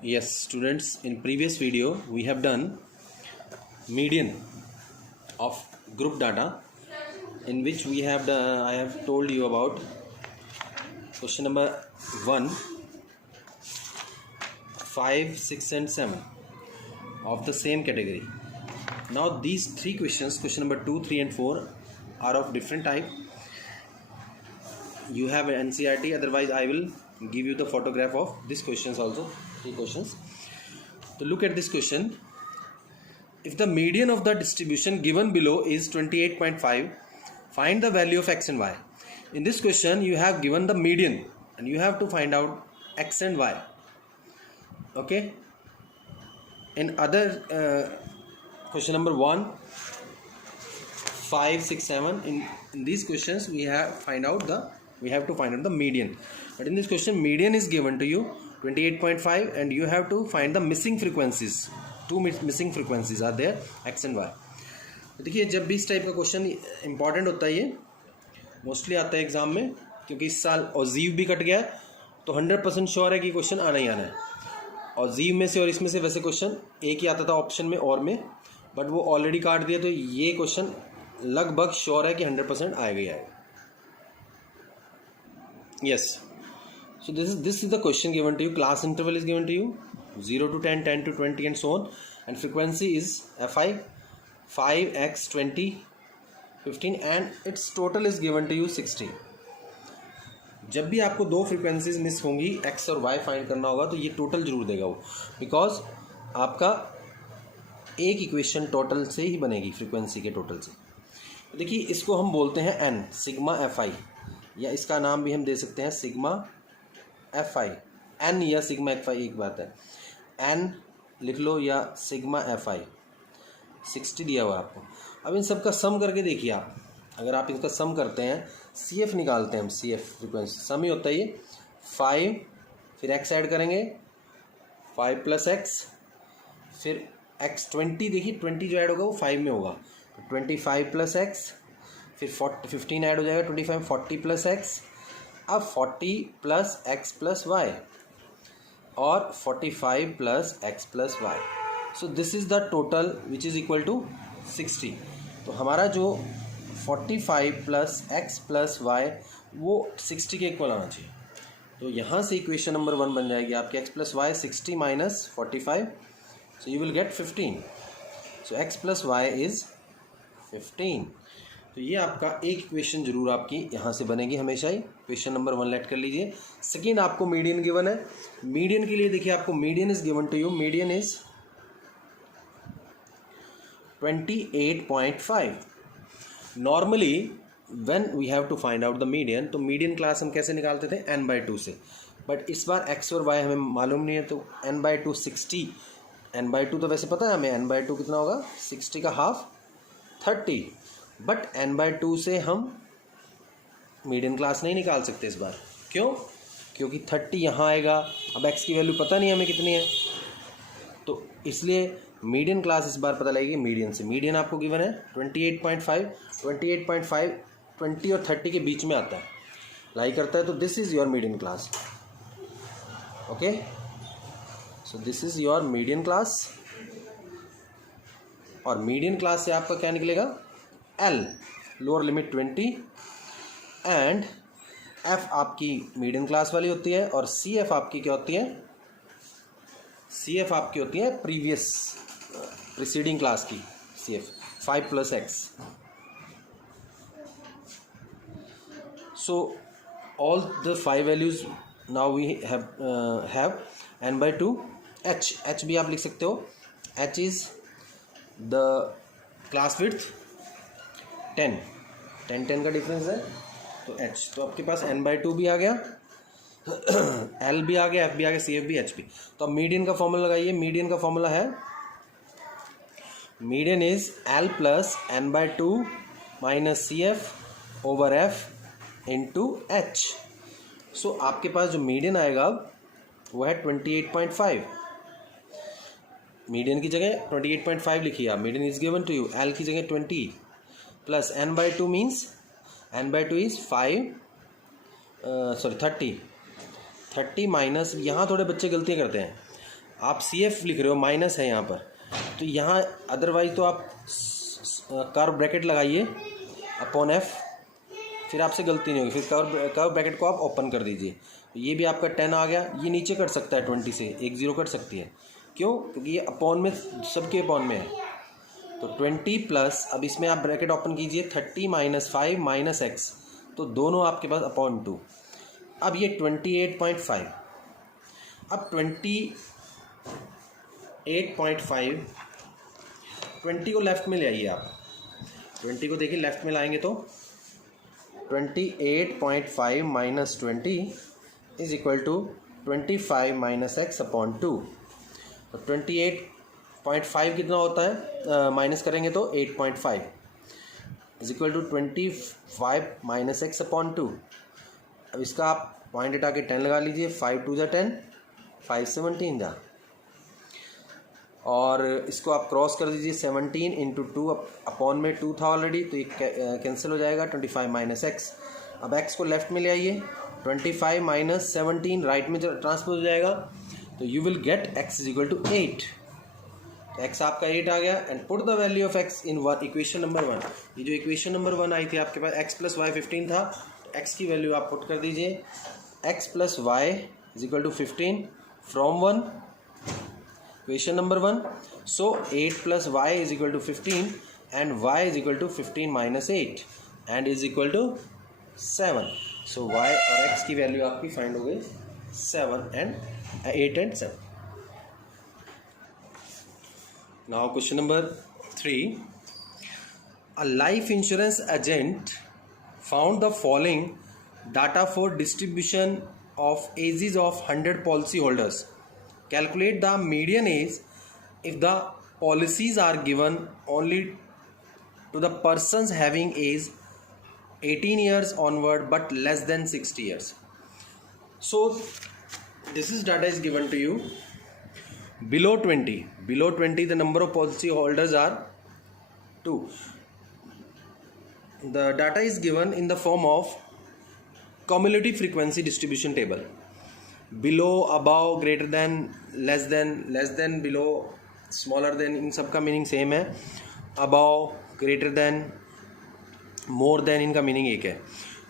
Yes, students, in previous video we have done median of group data, in which we have I have told you about question number 1, 5, 6 and 7 of the same category. Now these three questions, question number 2, 3 and 4, are of different type. You have an NCERT, otherwise I will give you the photograph of these questions also, three questions. So look at this question. If the median of the distribution given below is 28.5, find the value of x and y. In this question you have given the median and you have to find out x and y. Okay. In other question number 1, 5, 6, 7, in these questions we have to find out the median. But in this question median is given to you 28.5 and you have to find the missing frequencies. Two missing frequencies are there, x and y. तो देखिए, जब भी इस type का question important होता है, ये mostly आता है एग्जाम में, क्योंकि इस साल ऑजीव भी कट गया तो 100% श्योर है कि क्वेश्चन आना ही आना है. ऑजीव में से और इसमें से वैसे क्वेश्चन एक ही आता था ऑप्शन में और में, बट वो ऑलरेडी काट दिया, तो ये क्वेश्चन लगभग श्योर है कि 100% आएगा ही आएगा. Yes. So this is the question given to you. Class interval is given to you 0 to 10, 10 to 20 and so on, and frequency is fi 5x 20 15 and its total is given to you 60. जब भी आपको दो frequencies miss होंगी, x और y find करना होगा, तो ये टोटल जरूर देगा वो, बिकॉज आपका एक इक्वेशन टोटल से ही बनेगी, फ्रीक्वेंसी के टोटल से. देखिए, इसको हम बोलते हैं n, सिग्मा fi, या इसका नाम भी हम दे सकते हैं सिग्मा fi. n या सिग्मा fi एक बात है, n लिख लो या सिग्मा fi. 60 दिया हुआ है आपको. अब इन सब का सम करके देखिए आप, अगर आप इसका सम करते हैं, CF निकालते हैं हम, CF फ्रीक्वेंसी सम ही होता है ये. 5 फिर x ऐड करेंगे, 5 प्लस x, फिर x 20, देखिए 20 जो ऐड होगा वो 5 में होगा, 25 प्लस x, फिर 15 ऐड हो जाएगा, 25 40 प्लस x, अब 40 प्लस x प्लस y और 45 plus x plus y. So this is the total which is equal to 60. तो हमारा जो 45 प्लस x प्लस y वो 60 के इक्वल आना चाहिए. तो यहाँ से इक्वेशन नंबर 1 बन जाएगी आपकी x plus y 60 minus 45, so you will get 15. So x plus y is 15. तो ये आपका एक इक्वेशन जरूर आपकी यहाँ से बनेगी हमेशा ही. क्वेश्चन नंबर 1 लेट कर लीजिए. सेकेंड आपको मीडियन गिवन है. मीडियन के लिए देखिए, आपको median is given to you, median is 28.5. Normally when we have to find out the median, तो मीडियन क्लास हम कैसे निकालते थे, n/2 से. बट इस बार x और y हमें मालूम नहीं है, तो n/2 60. n/2 तो वैसे पता है हमें, n/2 कितना होगा, 60 का हाफ 30. बट n/2 से हम मीडियन क्लास नहीं निकाल सकते इस बार. क्यों? क्योंकि 30 यहाँ आएगा. अब x की वैल्यू पता नहीं हमें कितनी है, तो इसलिए मीडियन क्लास इस बार पता लगेगी मीडियन से. मीडियन आपको गिवन है 28.5. 28.5 20 और 30 के बीच में आता है, लाई करता है, तो this is your median class. Okay, so this is your median class. और मीडियन क्लास से आपका क्या निकलेगा, L lower limit 20 and F आपकी मीडियन क्लास वाली होती है, और CF आपकी क्या होती है, CF आपकी होती है प्रीसीडिंग क्लास की CF 5 plus x. So all the 5 values now we have n/2. h भी आप लिख सकते हो. h is the class width 10 का डिफरेंस है, तो h. तो आपके पास n/2 भी आ गया, L भी आ गया, F भी आ गया, CF भी, H भी. तो अब मीडियन का फॉर्मूला लगाइए. मीडियन का फॉर्मूला है, median is L plus n/2 minus CF over F into H. सो आपके पास जो मीडियन आएगा वो है 28.5. मीडियन की जगह 28.5 लिखिए आप. Median is given to you, L की जगह 20 plus n/2 means n/2 is 30. 30 minus, यहाँ थोड़े बच्चे गलतियाँ करते हैं, आप CF लिख रहे हो, माइनस है यहाँ पर, तो यहाँ अदरवाइज तो आप कर्व ब्रैकेट लगाइए अपॉन F, फिर आपसे गलती नहीं होगी, फिर कर्व ब्रैकेट को आप ओपन कर दीजिए। ये भी आपका 10 आ गया, ये नीचे कट सकता है 20 से, एक ज़ीरो कट सकती है, क्यों? क्योंकि ये अपॉन में, सबके अपॉन में है। तो 20 प्लस, अब इसमें आप ब्रैकेट ओपन कीजिए, 30 माइनस 5 माइनस x, तो दोनों आपके पास अपॉन 2। अब ये 28.5, अब 28.5, 20 को लेफ़्ट में ले आइए आप, 20 को देखिए लेफ़्ट में लाएंगे तो 28.5 minus 20 is equal to 25 minus x upon 2। तो 28.5 कितना होता है, माइनस करेंगे तो 8.5 is equal to 25 minus x upon 2। अब इसका आप पॉइंट हटा के 10 लगा लीजिए, 5 2 जा 10, 5 17 जा, और इसको आप क्रॉस कर दीजिए, 17 इंटू 2 अपॉन में 2 था ऑलरेडी, तो ये कैंसिल हो जाएगा, 25 माइनस x। अब x को लेफ्ट में ले आइए, 25 माइनस 17 राइट में ट्रांसपोज हो जाएगा, तो you will get x is equal to 8। x आपका 8 आ गया, and put the value of x in equation number 1। ये जो इक्वेशन नंबर 1 आई थी आपके पास, x प्लस वाई 15 था, तो x की वैल्यू आप पुट कर दीजिए, x plus y is equal to 15 from 1, equation number 1। So 8 plus y is equal to 15 and y is equal to 15 minus 8 and is equal to 7। So y और x की value आपकी find हो गई 8 and 7। Now question number 3, a life insurance agent found the following data for distribution of ages of 100 policy holders. Calculate the median age if the policies are given only to the persons having age 18 years onward but less than 60 years. So this is data is given to you below 20. Below 20 the number of policy holders are 2. The data is given in the form of cumulative frequency distribution table. Below, above, greater than, less than, below, smaller than, इन सब का meaning same है। above, greater than, more than, इनका meaning एक है।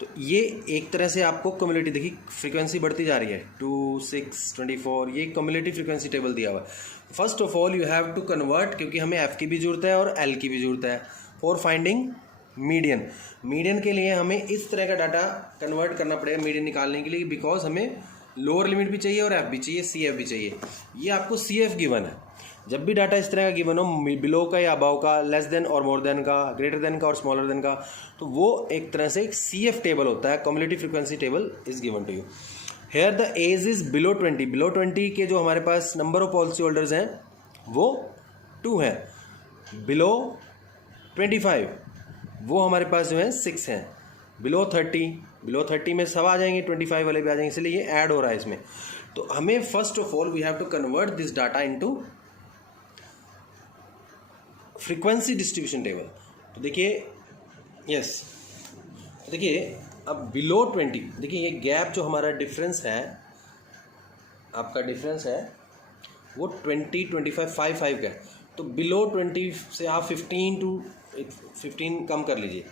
तो ये एक तरह से आपको कम्युलेटिव, देखिए फ्रीक्वेंसी बढ़ती जा रही है, 2 6 24, ये कम्युलेटिव फ्रीक्वेंसी टेबल दिया हुआ है। First of all you have to convert, क्योंकि हमें एफ की भी जरूरत है और एल की भी जरूरत है फॉर फाइंडिंग मीडियन। मीडियन के लिए हमें इस तरह का डाटा कन्वर्ट करना पड़ेगा मीडियन निकालने के लिए, बिकॉज हमें लोअर लिमिट भी चाहिए और एफ भी चाहिए, सी एफ भी चाहिए। ये आपको सी एफ गिवन है। जब भी डाटा इस तरह का गिवन हो, बिलो का या अबाव का, लेस देन और मोर देन का, ग्रेटर देन का और स्मॉलर देन का, तो वो एक तरह से एक सी एफ टेबल होता है, cumulative frequency table is given to you. Here the age is below 20। Below 20 के जो हमारे पास नंबर ऑफ पॉलिसी होल्डर्स हैं वो 2 हैं। बिलो 25 वो हमारे पास जो है 6 हैं। बिलो 30 में सब आ जाएंगे, 25 वाले भी आ जाएंगे, इसलिए ये ऐड हो रहा है इसमें। तो हमें first of all we have to convert this data into frequency distribution table. तो देखिए यस, देखिए अब बिलो 20, देखिए ये गैप जो हमारा डिफरेंस है, आपका डिफरेंस है वो 20 25 5 5 का है। तो बिलो 20 से आप 15 कम कर लीजिए।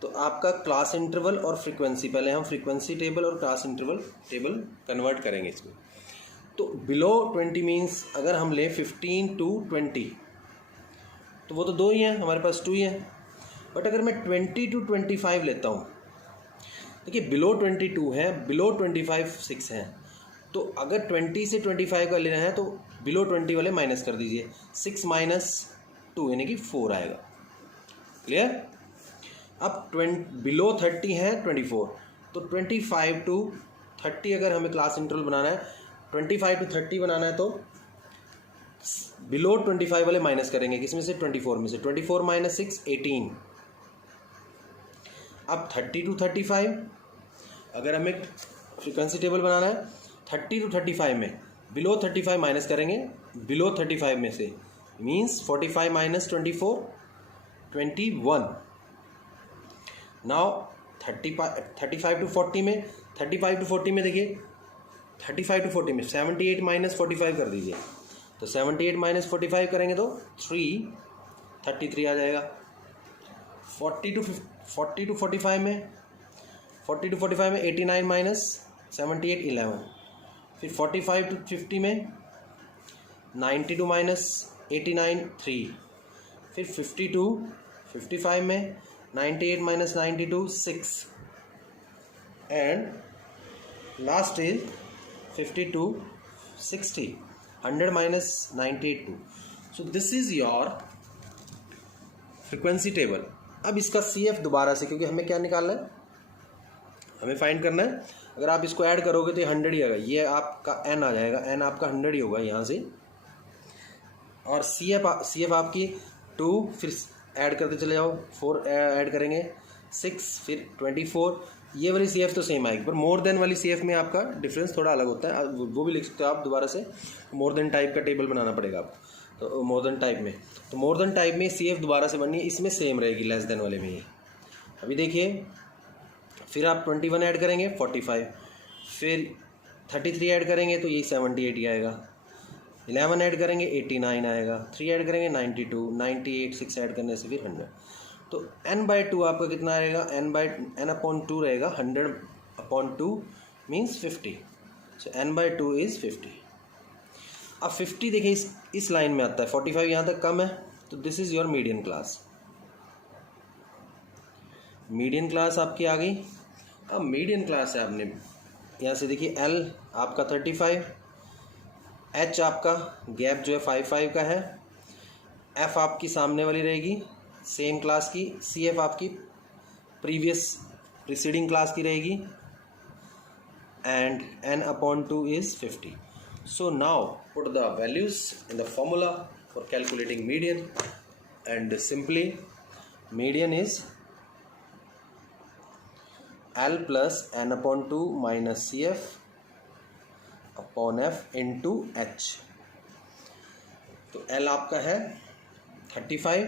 तो आपका क्लास इंटरवल और फ्रीक्वेंसी, पहले हम फ्रीक्वेंसी टेबल और क्लास इंटरवल टेबल कन्वर्ट करेंगे इसमें। तो बिलो 20 मीन्स अगर हम लें 15 to 20, तो वो तो 2 ही हैं, हमारे पास 2 ही हैं। बट अगर मैं 20 to 25 लेता हूँ, देखिए बिलो 22 है, बिलो 25 6 हैं। तो अगर 20 से 25 का लेना है तो बिलो 20 वाले माइनस कर दीजिए, 6 माइनस 2 यानी कि 4 आएगा। क्लियर? अब बिलो 30 है 24, तो 25 to 30 अगर हमें क्लास इंटरवल बनाना है, 25 to 30 बनाना है, तो बिलो 25 वाले माइनस करेंगे, किसमें से? 24 में से। 24 माइनस 6 18। अब 30 to 35 अगर हमें फ्रीक्वेंसी टेबल बनाना है, 30 to 35 में बिलो 35 माइनस करेंगे बिलो 35 में से, मीन्स 45 माइनस 24 21। नाउ 35 to 40 में, 35 to 40 में देखिए 35 to 40 में 78 माइनस 45 कर दीजिए, तो 78 माइनस 45 करेंगे तो 33 आ जाएगा। 40 to 45 में 89 माइनस 78 11, फिर 45 to 50 में 92 माइनस 89 3, फिर 50 to 55 में 98 minus 92 6, and last is 50 to 60 100 minus 98 2। So this is your frequency table. अब इसका CF दोबारा से, क्योंकि हमें क्या निकालना है, हमें फाइंड करना है। अगर आप इसको ऐड करोगे तो 100 ही आएगा, ये आपका n आ जाएगा, n आपका 100 ही होगा यहाँ से, और CF आपकी 2, फिर ऐड करते चले जाओ, 4 ऐड करेंगे 6, फिर 24। ये वाली CF तो सेम आएगी, पर मोर देन वाली CF में आपका डिफरेंस थोड़ा अलग होता है, वो भी लिख सकते हो आप दोबारा से। मोर देन टाइप का टेबल बनाना पड़ेगा आपको, तो मोर देन टाइप में, तो मोर देन टाइप में CF दोबारा से बननी है, इसमें सेम रहेगी लेस देन वाले में ये। अभी देखिए, फिर आप 21 ऐड करेंगे 45, फिर 33 ऐड करेंगे तो ये 78 ही आएगा, 11 ऐड करेंगे 89 आएगा, 3 ऐड करेंगे 92, 98, 6 ऐड करने से फिर 100। तो n/2 आपका कितना आएगा, n/2 रहेगा, 100/2 मीन्स 50। So n/2 is 50। अब 50 देखिए इस लाइन में आता है, 45 यहाँ तक कम है, तो this is your median class. Median class आपकी आ गई। अब मीडियन क्लास है, आपने यहाँ से देखिए L आपका 35, H आपका गैप जो है 5 का है, F आपकी सामने वाली रहेगी सेम क्लास की, CF आपकी प्रीसीडिंग क्लास की रहेगी, and n/2 is 50। So now put the values in the formula for calculating median, and simply median is L plus n/2 minus CF upon F into H। तो L आपका है 35,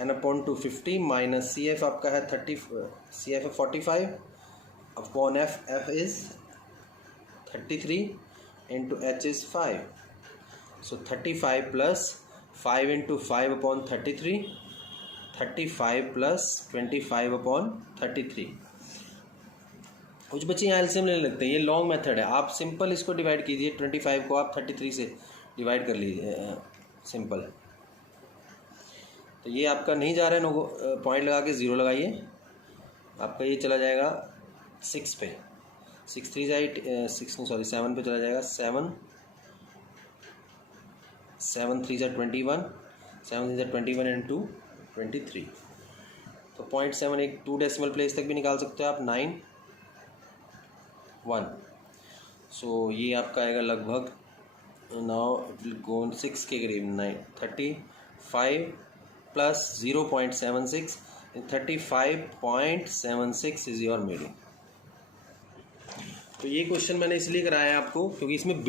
n/2 50 minus CF आपका है CF है 45 upon F is 33 into H is 5, so 35 plus 5 into 5 upon 33, 35 plus 25 upon 33। कुछ बच्चे यहाँ LCM लेने लगते हैं, ये लॉन्ग मेथड है, आप सिंपल इसको डिवाइड कीजिए, 25 को आप 33 से डिवाइड कर लीजिए सिंपल। तो ये आपका नहीं जा रहा है, नो पॉइंट लगा के 0 लगाइए, आपका ये चला जाएगा 6 पे, 6 3 8 6 नहीं सॉरी 7 पे चला जाएगा, 7 3 21, 7 3 21 एंड 2 23। तो 0.7 एक 2 डेसिमल प्लेस तक भी निकाल सकते हो आप, 9 1। सो ये आपका आएगा लगभग, नाउ इट विल गो 6 के करीब, 35 प्लस 0.76, 35.76 इज योर मीडियन। तो ये क्वेश्चन मैंने इसलिए कराया आपको क्योंकि इसमें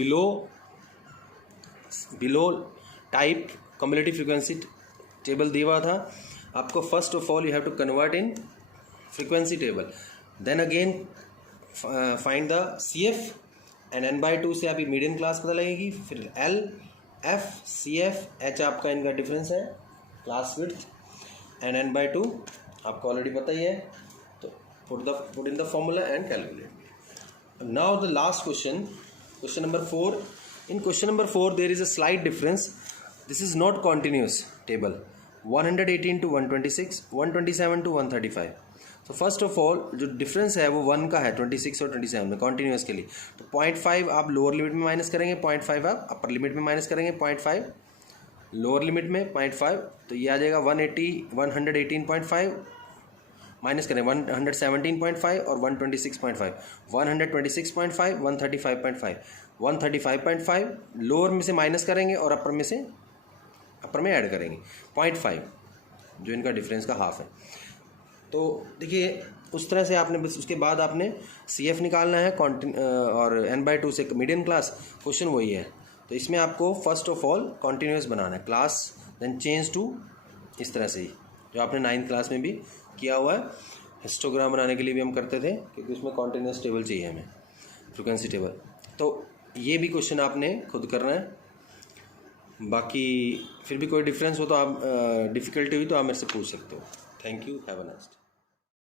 below type cumulative frequency table दिया हुआ था आपको। First of all you have to convert in frequency table, then again find the CF and n/2 से आपकी मीडियन क्लास पता लगेगी, फिर L F CF H आपका इनका डिफरेंस है क्लास विड्थ, एंड n/2 आपको ऑलरेडी पता ही है, तो put in the formula and calculate. Now the last question number 4. In question number 4 there is a slight difference. This is not continuous table, 118 to 126, 127 to 135। So first of all जो difference है वो 1 का है 26 और 27 में continuous के लिए, तो 0.5 आप लोअर लिमिट में माइनस करेंगे, 0.5 आप अपर लिमिट में माइनस करेंगे, 0.5 लोअर लिमिट में 0.5, तो ये आ जाएगा 118.5 माइनस करें 117.5 और 126.5, 126.5 135.5, 135.5 लोअर में से माइनस करेंगे और अपर में ऐड करेंगे 0.5 जो इनका डिफरेंस का हाफ है। तो देखिए उस तरह से आपने बस, उसके बाद आपने CF निकालना है और n/2 से मीडियन क्लास, क्वेश्चन वही है। तो इसमें आपको फर्स्ट ऑफ ऑल कॉन्टीन्यूस बनाना है क्लास, देन चेंज टू इस तरह से ही जो आपने 9th क्लास में भी किया हुआ है। हिस्टोग्राम बनाने के लिए भी हम करते थे क्योंकि उसमें कॉन्टीन्यूस टेबल चाहिए हमें, फ्रीक्वेंसी टेबल। तो ये भी क्वेश्चन आपने खुद करना है। बाकी फिर भी कोई डिफरेंस हो तो आप डिफ़िकल्टी हुई तो आप मेरे से पूछ सकते हो। Thank you, have a nice day.